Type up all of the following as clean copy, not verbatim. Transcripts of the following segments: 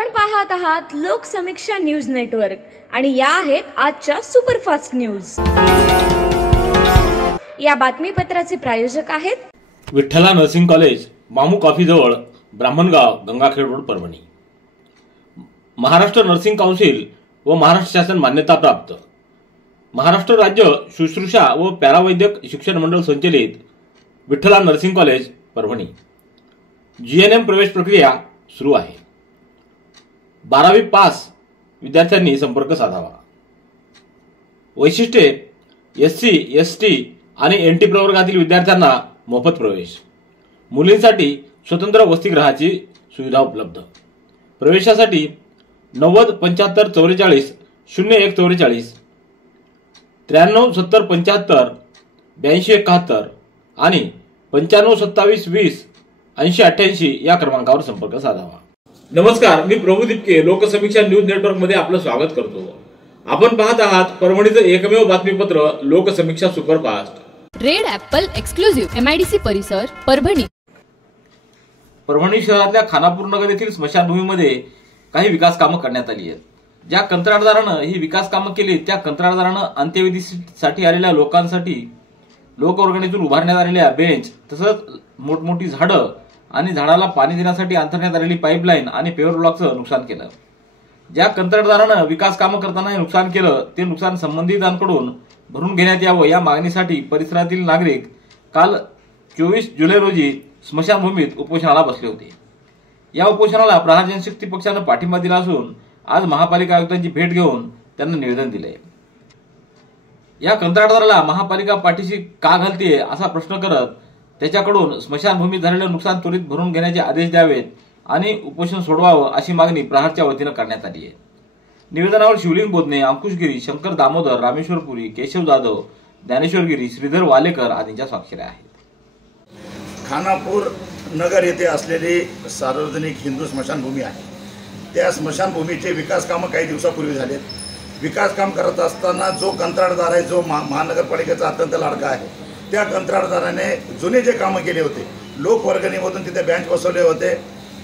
आपण पाहत आहात लोकसमीक्षा न्यूज नेटवर्क आणि या आहेत आजच्या सुपरफास्ट न्यूज। या बातमीपत्राचे प्रायोजक आहेत विठ्ठला नर्सिंग कॉलेज, मामू कॉफी जवळ, Brahmangaon, Gangakhed road, Parbhani. Maharashtra nursing council व महाराष्ट्र शासन मान्यता प्राप्त महाराष्ट्र राज्य शुश्रूषा व पॅरावैद्यक शिक्षण मंडळ संचलित विठ्ठला नर्सिंग कॉलेज, परभणी। जीएनएम प्रवेश प्रक्रिया सुरू आहे। 12वी पास विद्यार्थ्यांनी संपर्क साधावा। वैशिष्ट्ये: एससी, एसटी आणि एनटी प्रवर्गातील विद्यार्थ्यांना मोफत प्रवेश। मुलींसाठी स्वतंत्र वसतिगृहाची सुविधा उपलब्ध। प्रवेशासाठी 90 75 44 01 44 93 70 75 82 71 आणि 95 27 20 80 88 या क्रमांकावर संपर्क साधावा। नमस्कार, मी प्रभू दिपके लोकसमीक्षा न्यूज नेटवर्क मध्ये आपलं स्वागत करतो। आपण पाहत आहात परभणीचं एकमेव बातमीपत्र Loksamiksha superfast. Red Apple exclusive MIDC परिसर, परभणी। परभणी शहरातल्या खानापूर नगर येथील स्मशानभूमीमध्ये काही विकास कामं करण्यात आली आहेत। ज्या कंत्राटदारानं ही विकास कामं केली त्या कंत्राटदारानं अंत्यविधीसाठी आलेल्या लोकांसाठी लोकवर्गणीतून उभारण्यात आलेल्या बेंच, तसंच मोठमोठी झाडं आणि झाडाला पाणी देण्यासाठी अंतरण्यात आलेली पाईपलाईन आणि पेवर ब्लॉकचं नुकसान केलं। ज्या कंत्राटदारानं विकास कामं करताना नुकसान केलं ते नुकसान संबंधितांकडून भरून घेण्यात यावं या मागणीसाठी परिसरातील नागरिक काल 24 जुलै रोजी स्मशानभूमीत उपोषणाला बसले होते। या उपोषणाला प्रहार जनशक्ती पक्षानं पाठिंबा दिला असून आज महापालिका आयुक्तांची भेट घेऊन त्यांना निवेदन दिले। या कंत्राटदाराला महापालिका पाठीशी का घालते असा प्रश्न करत त्याच्याकडून स्मशानभूमीत झालेलं नुकसान त्वरित भरून घेण्याचे आदेश द्यावेत आणि उपोषण सोडवावं अशी मागणी प्रहारच्या वतीनं करण्यात आली आहे। निवेदनावर शिवलिंग बोधने, अंकुशगिरी, शंकर दामोदर, रामेश्वरपुरी, केशव जाधव, ज्ञानेश्वरगिरी, श्रीधर वालेकर आदींच्या स्वाक्षऱ्या आहेत। खानापूर नगर येथे असलेली सार्वजनिक हिंदू स्मशानभूमी आहे। त्या स्मशानभूमीचे विकास कामं काही दिवसापूर्वी झालेत। विकास काम करत असताना जो कंत्राटदार आहे, जो महानगरपालिकेचा अत्यंत लाडका आहे, त्या कंत्राटदाराने जुने जे कामं केले होते, लोकवर्गणीमधून तिथे बेंच बसवले होते,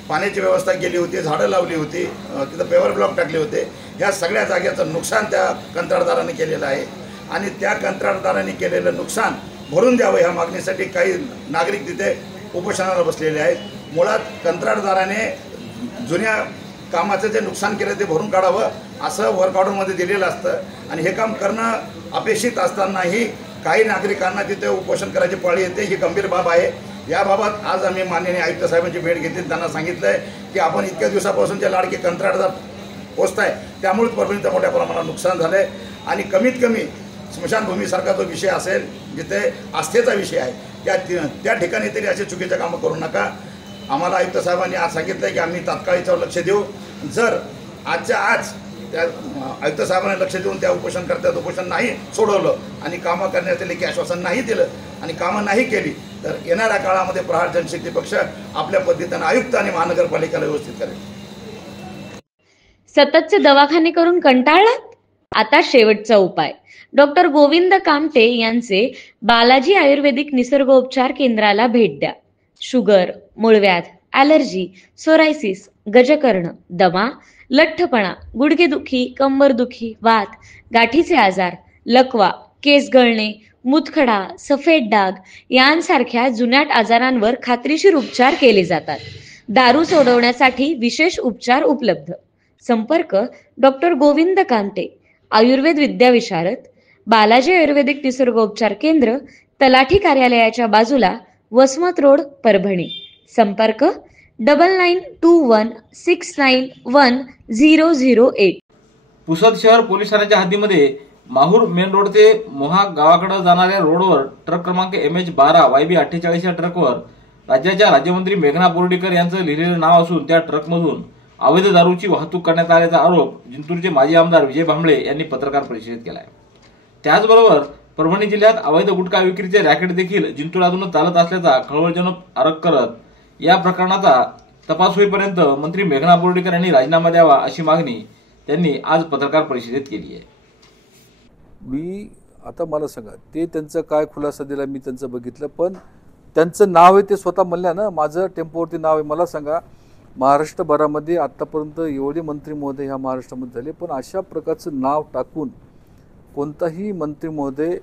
पाण्याची व्यवस्था केली होती, झाडं लावली होती, तिथं पेवर ब्लॉक टाकले होते, या सगळ्या जागेचं नुकसान त्या कंत्राटदाराने केलेलं आहे आणि त्या कंत्राटदाराने केलेलं नुकसान भरून द्यावं ह्या मागणीसाठी काही नागरिक तिथे उपोषणाला बसलेले आहेत। मुळात कंत्राटदाराने जुन्या कामाचं जे नुकसान केलं ते भरून काढावं असं वर्क ऑर्डरमध्ये दिलेलं असतं आणि हे काम करणं अपेक्षित असतानाही काही नागरिकांना तिथे उपोषण करायची पाळी येते। ही गंभीर बाब आहे। याबाबत आज आम्ही माननीय आयुक्त साहेबांची भेट घेतली। त्यांना सांगितलं आहे की आपण इतक्या दिवसापासून जे लाडके कंत्राटदार पोचत आहे त्यामुळेच परभणीचं मोठ्या प्रमाणात नुकसान झालं आहे आणि कमीत कमी स्मशानभूमीसारखा जो विषय असेल जिथे आस्थेचा विषय आहे त्या ठिकाणी तरी असे चुकीचे कामं करू नका। आम्हाला आयुक्त साहेबांनी आज सांगितलं की आम्ही तात्काळ याच्यावर लक्ष देऊ। जर आजच्या आज त्या आयुक्त साहेबांनी लक्ष देऊन त्या उपोषणकर्त्याचं उपोषण नाही सोडवलं आणि कामं करण्याचे लेखी आश्वासन नाही दिलं आणि कामं नाही केली तर येणाऱ्या काळामध्ये प्रहार जनशक्ती पक्ष आपल्या पद्धतीनं आयुक्त आणि महानगरपालिकेला व्यवस्थित करेल। सततचे दवाखाने करून कंटाळलात? आता शेवटचा उपाय। डॉक्टर गोविंद कामटे यांचे बालाजी आयुर्वेदिक निसर्गोपचार केंद्राला भेट द्या। शुगर, मूळव्याध, ॲलर्जी, सोरायसिस, गजकर्ण, दमा, लठ्ठपणा, गुडघेदुखी, कंबरदुखी, वात, गाठीचे आजार, लकवा, केस गळणे, मूतखडा, सफेद डाग यांसारख्या जुनाट आजारांवर खात्रीशीर उपचार केले जातात। दारू सोडवण्यासाठी विशेष उपचार उपलब्ध। संपर्क डॉक्टर गोविंद कामटे, आयुर्वेद विद्याविशारद, बालाजी आयुर्वेदिक निसर्गोपचार केंद्र, तलाठी कार्यालयाच्या बाजूला, वसमत रोड, परभणी। संपर्क 9921691008। पुसद शहर पोलीस ठाण्याच्या हद्दीमध्ये माहूर मेन रोड ते मोहा गावाकडे जाणाऱ्या रोडवर ट्रक क्रमांक MH12 YB 48 या ट्रकवर राज्याच्या राज्यमंत्री मेघना बोर्डीकर यांचं लिहिलेलं नाव असून त्या ट्रकमधून अवैध दारूची वाहतूक करण्यात आल्याचा आरोप जिंतूरचे माजी आमदार विजय भांबळे यांनी पत्रकार परिषदेत केलाय। त्याचबरोबर परभणी जिल्ह्यात अवैध गुटखा विक्रीचे रॅकेट देखील जिंतूरातूनच चालत असल्याचा खळबळजनक आरोप करत या प्रकरणाचा तपास होईपर्यंत मंत्री मेघना बोर्डीकर यांनी राजीनामा द्यावा अशी मागणी त्यांनी आज पत्रकार परिषदेत केली आहे। मी आता मला सांगा ते त्यांचं काय खुलासा दिला मी त्यांचं बघितलं, पण त्यांचं नाव आहे ते स्वतः म्हणल्या ना, माझं टेम्पोवरती नाव आहे। मला सांगा महाराष्ट्रभरामध्ये आत्तापर्यंत एवढे मंत्री महोदय ह्या महाराष्ट्रामध्ये झाले, पण अशा प्रकारचं नाव टाकून कोणताही मंत्री महोदय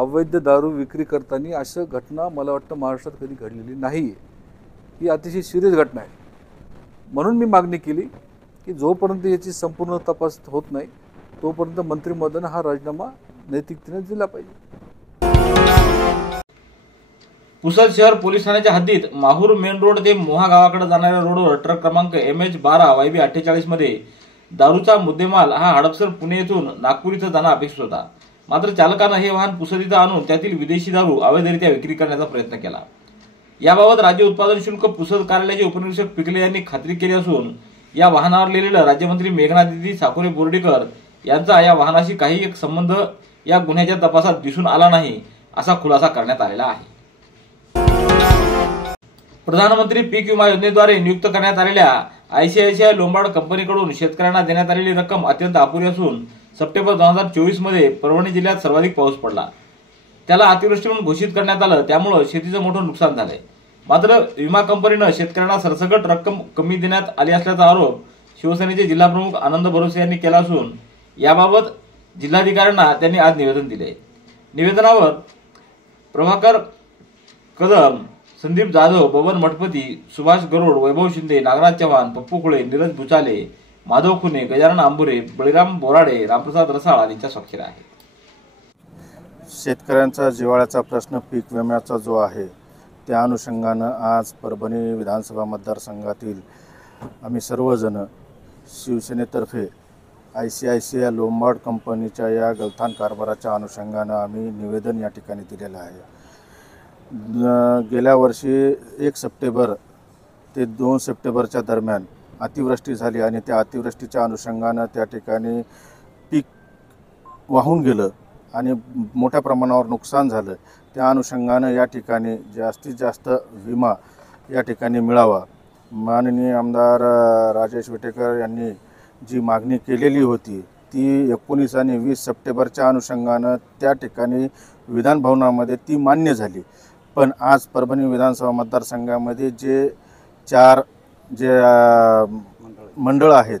अवैध दारू विक्री करताना अशा घटना मला वाटतं महाराष्ट्रात कधी घडलेली नाही आहे. ही अतिशय सिरियस घटना आहे. म्हणून मी मागणी केली की जोपर्यंत याची संपूर्ण तपास होत नाही तोपर्यंत मंत्री महोदयांना हा राजीनामा नैतिकतेने दिला पाहिजे. पुसद शहर पोलीस ठाण्याच्या हद्दीत माहूर मेन रोड ते मोहा गावाकडे जाणाऱ्या रोडवर ट्रक क्रमांक MH12YB 48 मध्ये दारूचा मुद्देमाल हा हडपसर पुणे येथून नागपूर इथं जाणं अपेक्षित होता. मात्र चालकानं हे वाहन पुसद इथं आणून त्यातील विदेशी दारू अवैधरित्या विक्री करण्याचा प्रयत्न केला. याबाबत राज्य उत्पादन शुल्क पुसद कार्यालयाचे उपनिरीक्षक पिकले यांनी खात्री केली असून या वाहनावर लिहिलेलं राज्यमंत्री मेघनादिदी साकोरे बोर्डीकर यांचा या वाहनाशी काही एक संबंध या गुन्ह्याच्या तपासात दिसून आला नाही असा खुलासा करण्यात आलेला आहे. प्रधानमंत्री पीक विमा योजनेद्वारे नियुक्त करण्यात आलेल्या ICICI लोंबार्ड कंपनीकडून शेतकऱ्यांना देण्यात आलेली रक्कम अत्यंत अपुरी असून सप्टेंबर 2024 मध्ये परभणी जिल्ह्यात सर्वाधिक पाऊस पडला. त्याला अतिवृष्टी म्हणून घोषित करण्यात आलं, त्यामुळे शेतीचं मोठं नुकसान झालंय. मात्र विमा कंपनीनं शेतकऱ्यांना सरसकट रक्कम कमी देण्यात आली असल्याचा आरोप शिवसेनेचे जिल्हाप्रमुख आनंद भरोसे यांनी केला असून याबाबत जिल्हाधिकाऱ्यांना त्यांनी आज निवेदन दिले. निवेदनावर प्रभाकर कदम, संदीप जाधव, बबन मठपती, सुभाष गरुड, वैभव शिंदे, नागनाथ चव्हाण, पप्पू खुळे, नीरज बुचाले, माधव खुने, गजानन आंबुरे, बळीराम बोराडे, रामप्रसाद रसाळ यांच्या स्वाक्षऱ्या आहेत. शेतकऱ्यांचा जिव्हाळ्याचा प्रश्न पीक विम्याचा जो आहे त्या अनुषंगानं आज परभणी विधानसभा मतदारसंघातील आम्ही सर्वजण शिवसेनेतर्फे ICICI लोंबार्ड कंपनीच्या या गलथान कारभाराच्या अनुषंगानं आम्ही निवेदन या ठिकाणी दिलेलं आहे. गेल्या वर्षी 1 सप्टेंबर ते 2 सप्टेंबरच्या दरम्यान अतिवृष्टी झाली आणि त्या अतिवृष्टीच्या अनुषंगानं त्या ठिकाणी पीक वाहून गेलं आणि मोठ्या प्रमाणावर नुकसान झालं. त्या अनुषंगानं या ठिकाणी जास्तीत जास्त विमा या ठिकाणी मिळावा. माननीय आमदार राजेश विटेकर यांनी जी मागणी केलेली होती ती 19 आणि 20 सप्टेंबरच्या अनुषंगानं त्या ठिकाणी विधानभवनामध्ये ती मान्य झाली. पण आज परभणी विधानसभा मतदारसंघामध्ये जे 4 मंडळ आहेत,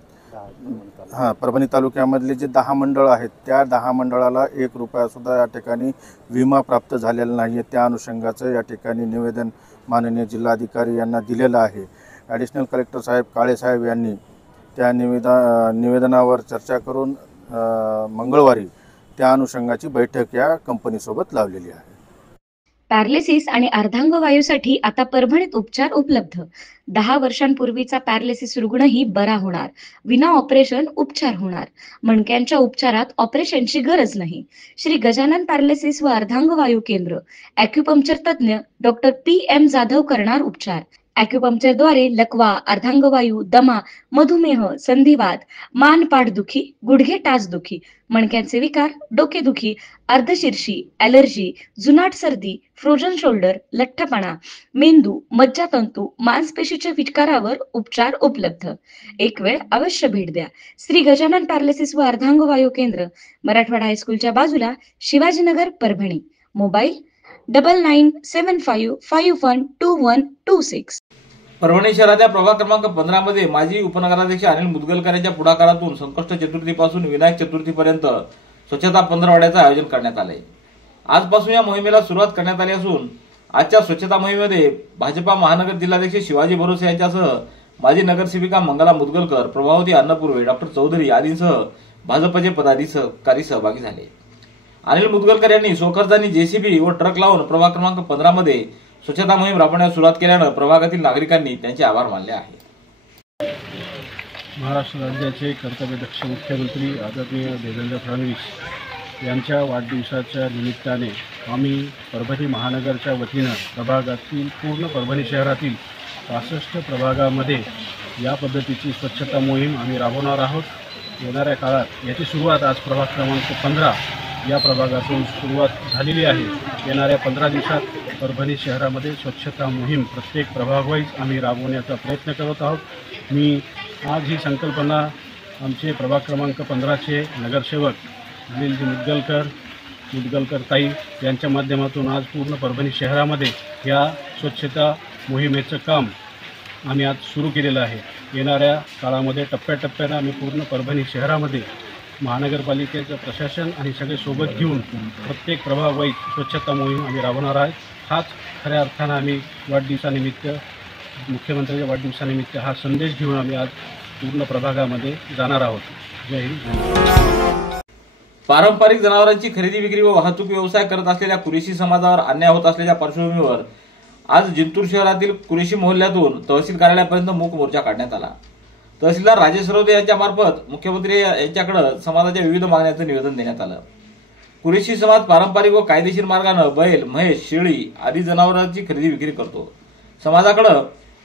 परभणी तालुक्यामधले जे 10 मंडळ आहेत त्या 10 मंडळाला 1 रुपयासुद्धा या ठिकाणी विमा प्राप्त झालेला नाही आहे. त्या अनुषंगाचं या ठिकाणी निवेदन माननीय जिल्हाधिकारी यांना दिलेलं आहे. ॲडिशनल कलेक्टर साहेब काळेसाहेब यांनी त्या निवेदनावर चर्चा करून मंगळवारी त्या अनुषंगाची बैठक या कंपनीसोबत लावलेली आहे. पॅरालिसिस आणि अर्धांगवायूसाठी आता परभणीत उपचार उपलब्ध. 10 वर्षांपूर्वीचा पॅरालिसिस रुग्णही बरा होणार. विना ऑपरेशन उपचार होणार. मणक्यांच्या उपचारात ऑपरेशनची गरज नाही. श्री गजानन पॅरालिसिस व अर्धांगवायू केंद्र. ॲक्युपंक्चर तज्ञ डॉक्टर PM जाधव करणार उपचार. ॲक्युपंक्चरद्वारे लकवा, अर्धांगवायू, दमा, मधुमेह, संधिवात, मान पाठदुखी, गुडघे टाचदुखी, मणक्यांचे विकार, डोकेदुखी, अर्धशीर्षी, ॲलर्जी, जुनाट सर्दी, फ्रोजन शोल्डर, लठ्ठपणा, मेंदू, मज्जातंतू, मांसपेशीच्या विकारावर उपचार उपलब्ध. एक वेळ अवश्य भेट द्या. श्री गजानन पॅरालिसिस व अर्धांगवायू केंद्र, मराठवाडा हायस्कूलच्या बाजूला, शिवाजीनगर, परभणी. मोबाईल 9975512126. परभणी शहराच्या प्रभाग क्रमांक 15 मध्ये माजी उपनगराध्यक्ष अनिल मुदगलकर यांच्या पुढाकारातून संकष्ट चतुर्थीपासून विनायक चतुर्थीपर्यंत स्वच्छता पंधरवड्याचं आयोजन करण्यात आलंय. आजपासून या मोहिमेला सुरुवात करण्यात आली असून आजच्या स्वच्छता मोहिमेमध्ये भाजपा महानगर जिल्हाध्यक्ष शिवाजी भरोसे यांच्यासह माजी नगरसेविका मंगला मुदगलकर, प्रभावती अन्नपूर्वे, डॉक्टर चौधरी आदींसह भाजपचे पदाधिकारी सहभागी झाले. अनिल मुदगलकर यांनी स्वखर्चाने JCB व ट्रक लावून प्रभाग क्रमांक 15 मध्ये स्वच्छता मोहीम राबवण्यास सुरुवात केल्यानं प्रभागातील नागरिकांनी त्यांचे आभार मानले आहेत. महाराष्ट्र राज्याचे कर्तव्यदक्ष मुख्यमंत्री आदरणीय देवेंद्र फडणवीस यांच्या वाढदिवसाच्या निमित्ताने आम्ही परभणी महानगरच्या वतीनं प्रभागातील पूर्ण परभणी शहरातील 65 प्रभागामध्ये या पद्धतीची स्वच्छता मोहीम आम्ही राबवणार आहोत. येणाऱ्या काळात याची सुरुवात आज प्रभाग क्रमांक 15 या प्रभागातून सुरुवात झालेली आहे. येणाऱ्या 15 दिवसात परभणी शहरामध्ये स्वच्छता मोहीम प्रत्येक प्रभागवाईज आम्ही राबवण्याचा प्रयत्न करत आहोत. मी आज ही संकल्पना आमचे प्रभाग क्रमांक 15चे नगरसेवक अनिलजी मुदगलकर ताई यांच्या माध्यमातून आज पूर्ण परभणी शहरामध्ये या स्वच्छता मोहिमेचं काम आम्ही आज सुरू केलेलं आहे. येणाऱ्या काळामध्ये टप्प्याटप्प्यानं आम्ही पूर्ण परभणी शहरामध्ये महानगरपालिकेचं प्रशासन आणि सगळे सोबत घेऊन प्रत्येक प्रभागवाईज स्वच्छता मोहीम आम्ही राबवणार आहे. हाच खऱ्या अर्थानं आम्ही वाढदिवसानिमित्त, मुख्यमंत्र्यांच्या वाढदिवसानिमित्त हा संदेश घेऊन आम्ही आज पूर्ण प्रभागामध्ये जाणार आहोत. जय हिंद. पारंपरिक जनावरांची खरेदी विक्री व वाहतूक व्यवसाय करत असलेल्या कुरेशी समाजावर अन्याय होत असलेल्या पार्श्वभूमीवर आज जिंतूर शहरातील कुरेशी मोहल्ल्यातून तहसील कार्यालयापर्यंत मूक मोर्चा काढण्यात आला. तहसीलदार राजेश सरवदे यांच्या मार्फत मुख्यमंत्री यांच्याकडे समाजाच्या विविध मागण्यांचं निवेदन देण्यात आलं. कुरेशी समाज पारंपरिक व कायदेशीर मार्गानं बैल, म्हैस, शेळी आदी जनावरांची खरेदी विक्री करतो. समाजाकडे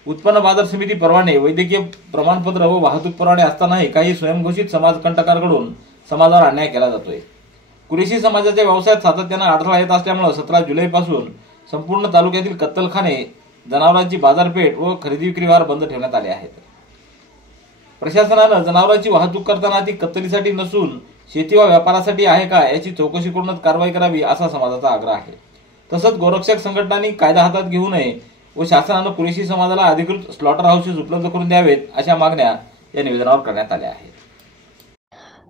उत्पन्न बाजार समिती परवाने, वैद्यकीय प्रमाणपत्र व वाहतूक परवाने असतानाही काही स्वयंघोषित समाजकंटकांकडून समाजावर अन्याय केला जातोय. कुरेशी समाजाच्या व्यवसायात सातत्यानं अडथळा येत असल्यामुळे 17 जुलैपासून संपूर्ण तालुक्यातील कत्तलखाने, जनावरांची बाजारपेठ व खरेदी विक्री व्यवहार बंद ठेवण्यात आले आहेत. प्रशासनानं जनावरांची वाहतूक करताना ती कत्तलीसाठी नसून शेती व व्यापारासाठी आहे का याची चौकशी करूनच कारवाई करावी असा समाजाचा आग्रह आहे. तसंच गोरक्षक संघटनांनी कायदा हातात घेऊ नये व शासनानं कुरेशी समाजाला अधिकृत स्लॉटर हाऊसेस उपलब्ध करून द्यावेत अशा मागण्या या निवेदनावर करण्यात आल्या आहेत.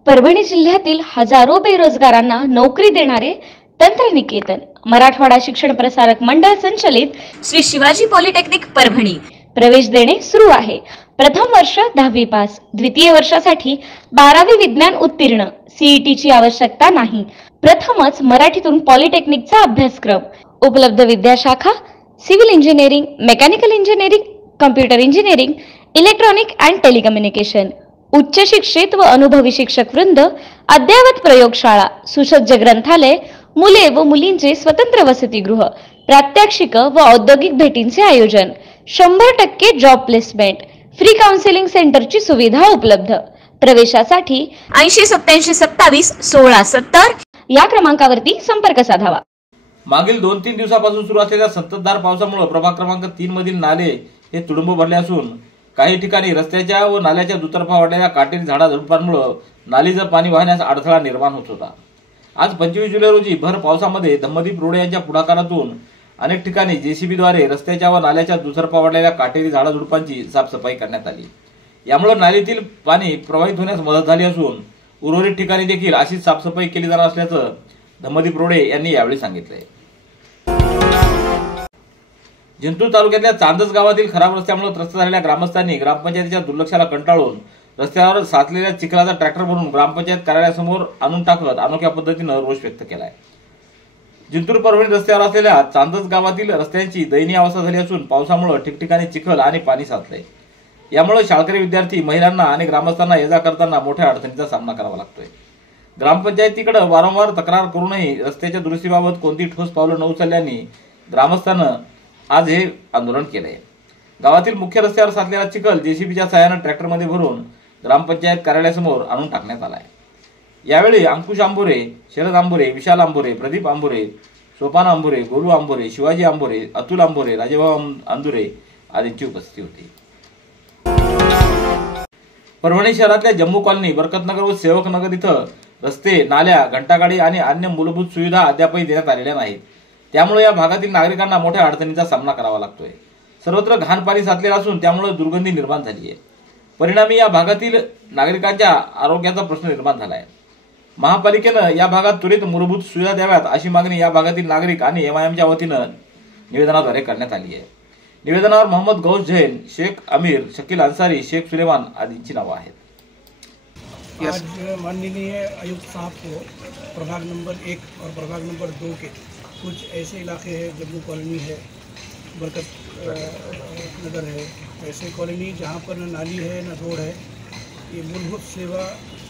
परभणी जिल्ह्यातील हजारो बेरोजगारांना नोकरी देणारे तंत्रनिकेतन मराठवाडा शिक्षण प्रसारक मंडळ संचलित श्री शिवाजी पॉलिटेक्निक परभणी प्रवेश देणे सुरू आहे. प्रथम वर्ष 10वी पास, द्वितीय वर्षासाठी 12वी विज्ञान उत्तीर्ण, सीईटीची आवश्यकता नाही. प्रथमच मराठीतून पॉलिटेक्निकचा अभ्यासक्रम उपलब्ध. विद्याशाखा civil engineering, mechanical engineering, computer engineering, electronic and telecommunication. उच्च शिक्षित व अनुभवी शिक्षक वृंद, अद्ययावत प्रयोगशाळा, सुसज्ज ग्रंथालय, मुले व मुलींचे स्वतंत्र वसतिगृह, प्रात्यक्षिक व औद्योगिक भेटींचे आयोजन, 100% जॉब प्लेसमेंट, फ्री काउन्सिलिंग सेंटरची सुविधा उपलब्ध. प्रवेशासाठी 8087271670 या क्रमांकावरती संपर्क साधावा. मागील 2-3 दिवसापासून सुरू असलेल्या संततधार पावसामुळे प्रभाग क्रमांक 3 मधील नाले हे तुडुंब भरले असून काही ठिकाणी रस्त्याच्या व नाल्याच्या दुतर्फा वाढलेल्या काटेरी झाडाझुडपांमुळे नालीचं पाणी वाहण्यास अडथळा निर्माण होत होता. आज 25 जुलै रोजी भर पावसामध्ये धम्मदीप रोडे यांच्या पुढाकारातून अनेक ठिकाणी जेसीबीद्वारे रस्त्याच्या व नाल्याच्या दुतर्फा वाढलेल्या काटेरी झाडाझुडपांची साफसफाई करण्यात आली. यामुळे नालीतील पाणी प्रवाहित होण्यास मदत झाली असून उर्वरित ठिकाणी देखील अशीच साफसफाई केली जाणार असल्याचं धम्मदीप रोडे यांनी यावेळी सांगितलंय. जिंतूर तालुक्यातल्या चांदस गावातील खराब रस्त्यामुळे त्रस्त झालेल्या ग्रामस्थांनी ग्रामपंचायतीच्या दुर्लक्षाला कंटाळून रस्त्यावर साचलेल्या चिखलाचा ट्रॅक्टर भरून ग्रामपंचायत कार्यालयासमोर आणून टाकत अनोख्या पद्धतीनं रोष व्यक्त केलाय. जिंतूर परभणी रस्त्यावर असलेल्या चांदस गावातील रस्त्यांची दयनीय अवस्था झाली असून पावसामुळे ठिकठिकाणी चिखल आणि पाणी साचलंय. यामुळे शाळकरी विद्यार्थी, महिलांना आणि ग्रामस्थांना ये जा करताना मोठ्या अडचणीचा सामना करावा लागतोय. ग्रामपंचायतीकडे वारंवार तक्रार करूनही रस्त्याच्या दुरुस्तीबाबत कोणती ठोस पावलं न उचलल्याने ग्रामस्थांनं आज हे आंदोलन केलंय. गावातील मुख्य रस्त्यावर साचलेला चिखल जेसीबीच्या सहाय्यानं ट्रॅक्टरमध्ये भरून ग्रामपंचायत कार्यालयासमोर आणून टाकण्यात आलाय. यावेळी अंकुश आंबोरे, शरद आंबोरे, विशाल आंबोरे, प्रदीप आंबोरे, सोपान आंबोरे, गोलू आंबोरे, शिवाजी आंबोरे, अतुल आंबोरे, राजेभाऊ अंदुरे आदींची उपस्थिती होती. परभणी शहरातल्या जम्मू कॉलनी, बरकतनगर व सेवकनगर इथं रस्ते, नाल्या, घंटागाडी आणि अन्य मूलभूत सुविधा अद्यापही देण्यात आलेल्या नाहीत. त्यामुळे या भागातील नागरिकांना मोठ्या अडचणीचा सामना करावा लागतोय. सर्वत्र घाण पाणी साचलेलं असून त्यामुळे दुर्गंधी निर्माण झाली आहे. परिणामी या भागातील नागरिकांच्या आरोग्याचा प्रश्न निर्माण झाला आहे. महापालिकेनं या भागात त्वरित मूलभूत सुविधा द्याव्यात अशी मागणी या भागातील नागरिक आणि एमआयएमच्या वतीनं निवेदनाद्वारे करण्यात आली आहे. निवेदनावर मोहम्मद गौस जैन, शेख अमीर, शकील अंसारी, शेख सुलेमान आदींची नावं आहेत. आज माननीय आयुक्त साहब को प्रभाग नंबर 1 और प्रभाग नंबर 2 के कुछ ऐसे इलाके हैं, जम्मू कॉलोनी है, बरकत नगर है, ऐसे कॉलोनी जहाँ पर न नाली है न रोड है, ये मूलभूत सेवा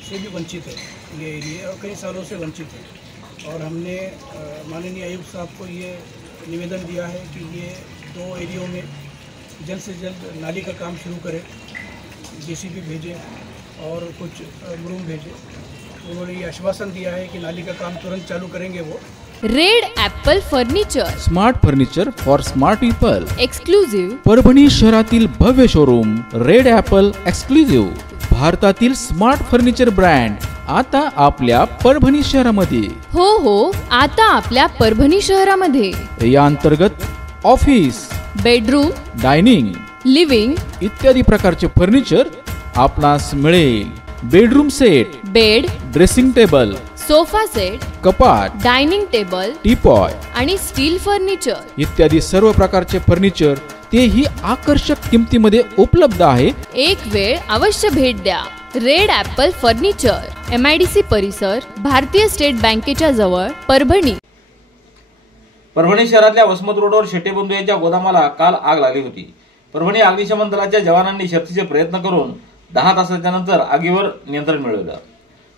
से भी वंचित है ये एरिया और कई सालों से वंचित है. और हमने माननीय आयुक्त साहब को ये निवेदन दिया है कि ये 2 एरियो में जल्द से जल्द नाली का काम शुरू करें, जेसीबी भेजें और कुछ मुरूम भेजें. उन्होंने ये आश्वासन दिया है कि नाली का काम तुरंत चालू करेंगे. वो red Apple furniture, smart furniture for smart people, exclusive Parbhani शहरातील भव्य शोरूम रेड ॲपल एक्सक्लुझिव्ह, भारतातील स्मार्ट फर्निचर ब्रँड आता आपल्या परभणी शहरामध्ये. हो, आता आपल्या परभणी शहरामध्ये. या अंतर्गत ऑफिस, बेडरूम, डायनिंग, लिव्हिंग इत्यादी प्रकारचे फर्निचर आपणास मिळेल. Bedroom set, bed, dressing table, sofa set, कपाट, डायनिंग टेबल टीपॉय आणि स्टील फर्निचर इत्यादी सर्व प्रकारचे फर्निचर तेही आकर्षक किमतीमध्ये उपलब्ध आहे. एक वेळ अवश्य भेट द्या. रेड ॲपल फर्निचर, MIDC परिसर, भारतीय स्टेट बँकेच्या जवळ, परभणी. परभणी शहरातल्या वसमत रोडवर शेटे बंधू यांच्या गोदामाला काल आग लागली होती. परभणी अग्निशमन दलाच्या जवानांनी शर्थीचे प्रयत्न करून 10 तासाच्या नंतर आगीवर नियंत्रण मिळवलं.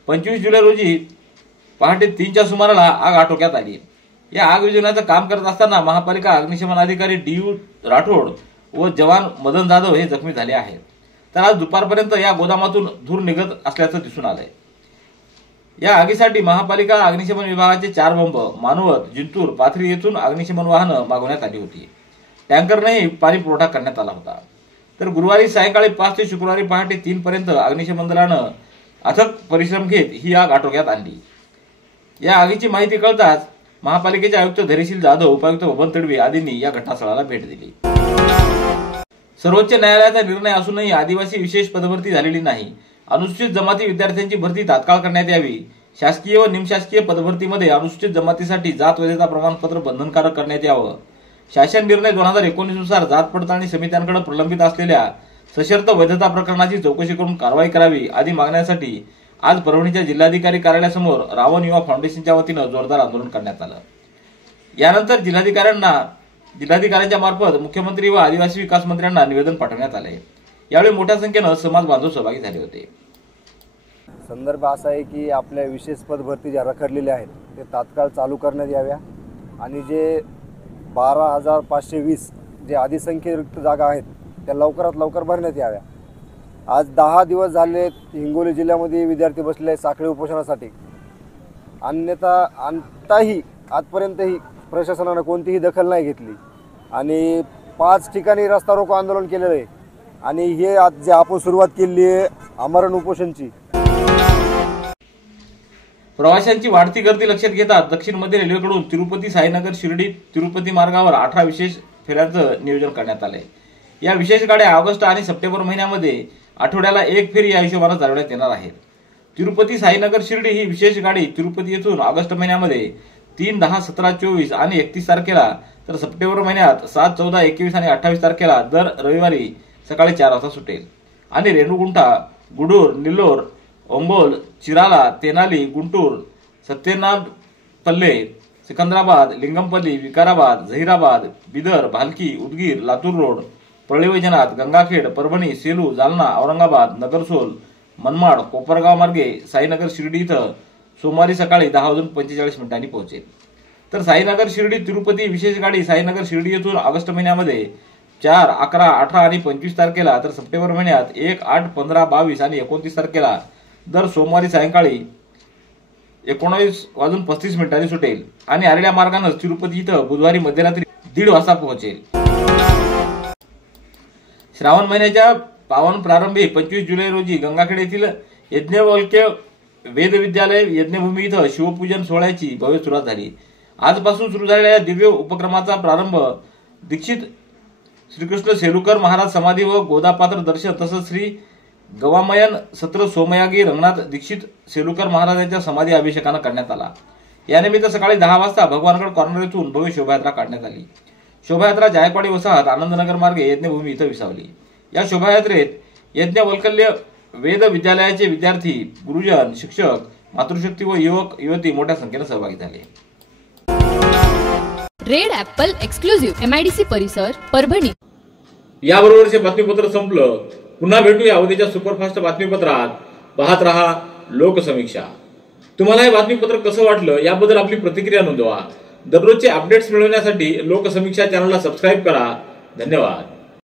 25 जुलै रोजी पहाटे 3च्या सुमाराला आग आटोक्यात आली. या आग विझवण्याचं काम करत असताना महापालिका अग्निशमन अधिकारी DU राठोड व जवान मदन जाधव हे जखमी झाले आहेत. तर आज दुपारपर्यंत या गोदामातून धूर निघत असल्याचं दिसून आलंय. या आगीसाठी महापालिका अग्निशमन विभागाचे 4 बंब मानवत, जिंतूर, पाथरी येथून अग्निशमन वाहनं मागवण्यात आली होती. टँकरनेही पाणी पुरवठा करण्यात आला होता. तर गुरुवारी सायंकाळी 5 ते शुक्रवारी पहाटे 3 पर्यंत अग्निशमन दलानं अथक परिश्रम घेत ही आग आटोक्यात आणली. या आगीची माहिती कळताच महापालिकेचे आयुक्त धैर्यशील जाधव, उपायुक्त बबन तडवी आदींनी या घटनास्थळाला भेट दिली. सर्वोच्च न्यायालयाचा निर्णय असूनही आदिवासी विशेष पदभरती झालेली नाही. अनुसूचित जमाती विद्यार्थ्यांची भरती तात्काळ करण्यात यावी. शासकीय व निमशासकीय पदभरतीमध्ये अनुसूचित जमातीसाठी जात वैधता प्रमाणपत्र बंधनकारक करण्यात यावं. शासन निर्णय 2019 नुसार जात पडताळणी समित्यांकडे प्रलंबित असलेल्या सशर्त वैधता प्रकरणाची चौकशी करून कारवाई करावी आदी मागण्यांसाठी आज परभणीच्या जिल्हाधिकारी कार्यालयासमोर रावण युवा फाउंडेशनच्या वतीनं जोरदार आंदोलन करण्यात आलं. यानंतर जिल्हाधिकाऱ्यांच्या मार्फत मुख्यमंत्री व आदिवासी विकास मंत्र्यांना निवेदन पाठवण्यात आले. यावेळी मोठ्या संख्येनं समाज बांधव सहभागी झाले होते. संदर्भ असा आहे की आपल्या विशेष पद भरती ज्या रखडलेल्या आहेत ते तात्काळ चालू करण्यात याव्या आणि जे 12,520 जे अधिसंख्य रिक्त जागा आहेत त्या लवकरात लवकर भरण्यात याव्या. आज 10 दिवस झाले हिंगोली जिल्ह्यामध्ये विद्यार्थी बसले साखळी उपोषणासाठी. आताही आजपर्यंतही प्रशासनानं कोणतीही दखल नाही घेतली आणि 5 ठिकाणी रस्ता रोको आंदोलन केलेलं आहे आणि हे आज जे आपण सुरुवात केली आहे आमरण उपोषणची. प्रवाशांची वाढती गर्दी लक्षात घेता दक्षिण मध्य रेल्वेकडून तिरुपती, साईनगर, शिर्डी, तिरुपती मार्गावर 18 विशेष फेऱ्यांचं नियोजन करण्यात आलंय. या विशेष गाड्या ऑगस्ट आणि सप्टेंबर महिन्यामध्ये आठवड्याला 1 फेरी या हिशोबाने चालवण्यात येणार आहेत. तिरुपती, साईनगर, शिर्डी ही विशेष गाडी तिरुपती येथून ऑगस्ट महिन्यामध्ये 3, 10, 17, 24 आणि 31 तारखेला, तर सप्टेंबर महिन्यात 7, 14, 21 आणि 28 तारखेला दर रविवारी सकाळी 4 वाजता सुटेल आणि रेणुगुंठा, गुडूर, निल्लोर, ओंगोल, चिराला, तेनाली, गुंटूर, सत्यनापल्ले, सिकंदराबाद, लिंगमपल्ली, विकाराबाद, झहिराबाद, बिदर, भालकी, उदगीर, लातूर रोड, परळी वैजनाथ, गंगाखेड, परभणी, सेलू, जालना, औरंगाबाद, नगरसोल, मनमाड, कोपरगाव मार्गे साईनगर, शिर्डी इथं सोमवारी सकाळी 10:45 पोहोचेल. तर साईनगर, शिर्डी, तिरुपती विशेष गाडी साईनगर, शिर्डी येथून ऑगस्ट महिन्यामध्ये 4, 11, 18 आणि 25 तारखेला, तर सप्टेंबर महिन्यात 1, 8, 15, 22 आणि 29 तारखेला दर सोमवारी सायंकाळी 19:35 सुटेल आणि आरेड्या मार्गाने तिरुपती इथं बुधवारी मध्यरात्री 1:30 वाजता पोहोचेल. श्रावण महिन्याच्या पावन प्रारंभी 25 जुलै रोजी गंगाखेड येथील यज्ञवल्क्य वेद विद्यालय यज्ञभूमी इथं शिवपूजन सोहळ्याची भव्य सुरुवात झाली. आजपासून सुरू झालेल्या या दिव्य उपक्रमाचा प्रारंभ दीक्षित श्रीकृष्ण सेलुकर महाराज समाधी व गोदापात्र दर्शन तसंच श्री गवामयन सत्र सोमयागी रंगनाथ दीक्षित सेलुकर महाराजांच्या समाधी अभिषेकानं करण्यात आला. यानिमित्त सकाळी 10 वाजता भगवानगड कॉर्नर येथून भव्य शोभायात्रा काढण्यात आली. शोभायात्रा जायकवाडी वसाहत आनंदनगर मार्गे यज्ञभूमी इथं विसावली. या शोभायात्रेत यज्ञवल्कल्य वेद विद्यालयाचे विद्यार्थी, गुरुजन, शिक्षक, मातृशक्ती व युवक युवती मोठ्या संख्येने सहभागी झाले. रेड ॲपल एक्सक्लुझिव्ह MIDC परिसर, परभणी. याबरोबरचे बातमीपत्र संपलं. पुन्हा भेटूया उद्याच्या सुपरफास्ट बातमीपत्रात. पाहत रहा लोकसमीक्षा. तुम्हाला हे बातमीपत्र कसं वाटलं याबद्दल आपली प्रतिक्रिया नोंदवा. दररोजचे अपडेट्स मिळवण्यासाठी लोकसमीक्षा चॅनलला सबस्क्राईब करा. धन्यवाद.